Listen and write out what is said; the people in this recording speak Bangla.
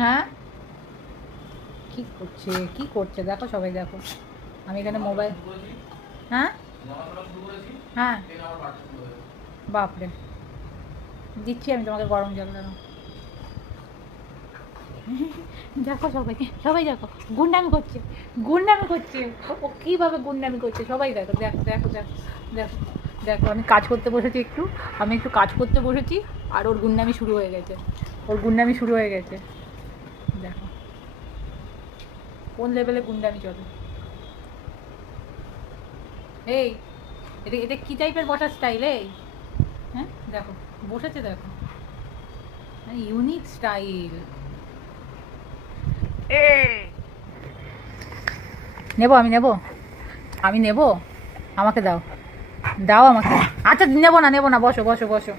হ্যাঁ কি করছে দেখো, সবাই দেখো। আমি এখানে মোবাইল। হ্যাঁ হ্যাঁ বাপরে, দিচ্ছি আমি তোমাকে গরম জল দাও। দেখো সবাই, সবাই দেখো, গুন্ডামি করছে, গুন্ডামি করছে। ও কীভাবে গুন্ডামি করছে সবাই দেখো, দেখো দেখো দেখো দেখো দেখো। আমি কাজ করতে বসেছি একটু, আমি একটু কাজ করতে বসেছি, আর ওর গুন্ডামি শুরু হয়ে গেছে, ওর গুন্ডামি শুরু হয়ে গেছে। দেখো কোন লেভেলে গুন্ডামি চলে। এই এটা এটা কী টাইপের বসার স্টাইল এই? হ্যাঁ দেখো বসেছে, দেখো ইউনিক স্টাইল। নেবো আমি, নেবো আমি, নেবো আমাকে দাও, দাও আমাকে। আচ্ছা নেবো না, নেবো না, বসো বসো বসো।